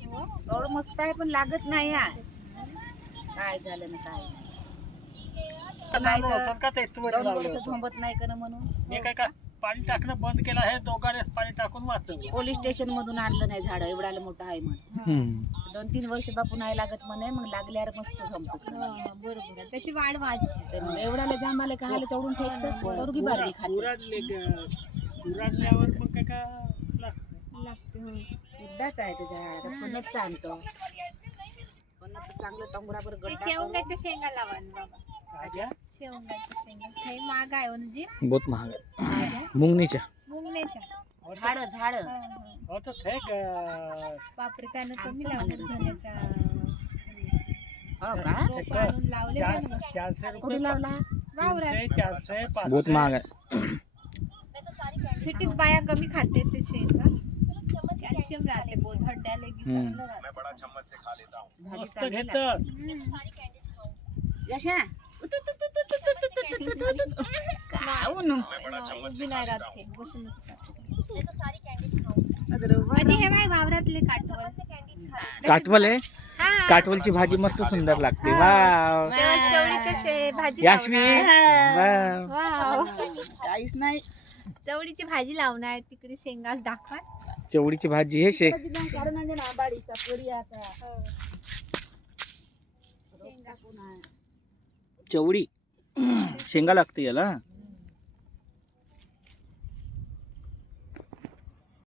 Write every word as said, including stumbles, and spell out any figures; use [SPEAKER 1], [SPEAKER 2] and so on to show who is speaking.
[SPEAKER 1] एवढं मस्त आहे पण लागत नाही यार. काय झालं ना काय नाही दोन वर्ष थांबत नाही का म्हणून
[SPEAKER 2] मी काय का पाणी टाकणं बंद केलं आहे. दोघांनी पाणी टाकून वाचवलं.
[SPEAKER 1] पोलीस स्टेशन मधून आणलं नाही झाड एवढ्याला मोठं आहे म्हणून. दोन तीन वर्ष बापू नाही लागत म्हणे मग लागल्यावर मस्त संपत.
[SPEAKER 3] बरोबर त्याची वाढ वाढची.
[SPEAKER 1] मग एवढ्याला जांभाले का हाले तोडून फेकतात पोरगी बारगी खाते.
[SPEAKER 2] उराडल्यावर मग काय का
[SPEAKER 3] लागते.
[SPEAKER 1] उड्डाच आहे त्याच्या झाडाला पणच आणतो पणच चांगलं टोंगरावर
[SPEAKER 3] ते
[SPEAKER 1] गड्डा
[SPEAKER 3] शेवंगाच्या शेंगा लावा ना बाबा.
[SPEAKER 2] ताज्या
[SPEAKER 3] शेवंगाच्या शेंगा हे महाग आहे म्हणजे
[SPEAKER 4] बहुत महाग आहे. मुंगनीच्या
[SPEAKER 3] मुंगण्याच्या
[SPEAKER 1] झाड झाड
[SPEAKER 2] हो तर थे का
[SPEAKER 3] बापरे त्यानं कमी लावले धन्याच्या
[SPEAKER 1] हो का
[SPEAKER 3] रोप आणून लावले
[SPEAKER 2] चार
[SPEAKER 3] त्यानं मस्त.
[SPEAKER 2] चारशे
[SPEAKER 1] कुठे लावला
[SPEAKER 3] वावरात.
[SPEAKER 2] रुपये चारशे
[SPEAKER 4] बहुत
[SPEAKER 2] पाचशे
[SPEAKER 4] महाग आहे.
[SPEAKER 3] सिटीत बाया कमी खाते ते शेंगा कॅल्शियम राहते बहुत हड्ड्याला की
[SPEAKER 4] हम्म.
[SPEAKER 3] चांगलं राहते.
[SPEAKER 1] भाजी
[SPEAKER 2] मस्त
[SPEAKER 1] चांगली
[SPEAKER 2] घेत
[SPEAKER 1] लागते. यशा उत, उत, उत, उत, उत, उत, उत, उत, उत, उत, उत. काहून?
[SPEAKER 3] नाही, उभी नाही राहते बसून
[SPEAKER 1] अगं
[SPEAKER 3] माझी हे बाय वावरातले काटवल.
[SPEAKER 4] काटवल आहे.
[SPEAKER 3] हा.
[SPEAKER 4] काटवलची भाजी मस्त सुंदर लागते. वाव
[SPEAKER 3] तेव्हा चवळीच्या शे- भाजी
[SPEAKER 4] याश्वी
[SPEAKER 3] लावणार.
[SPEAKER 4] वाव.
[SPEAKER 3] वाव.
[SPEAKER 1] काहीच नाही
[SPEAKER 3] चवळीची भाजी लावणार तिकडे शेंगा दाखवा.
[SPEAKER 4] चवळीची भाजी हे शेक
[SPEAKER 1] काढून म्हणजे ना बाडीचा पोरियाचा
[SPEAKER 4] चवळी शेंगा लागते याला.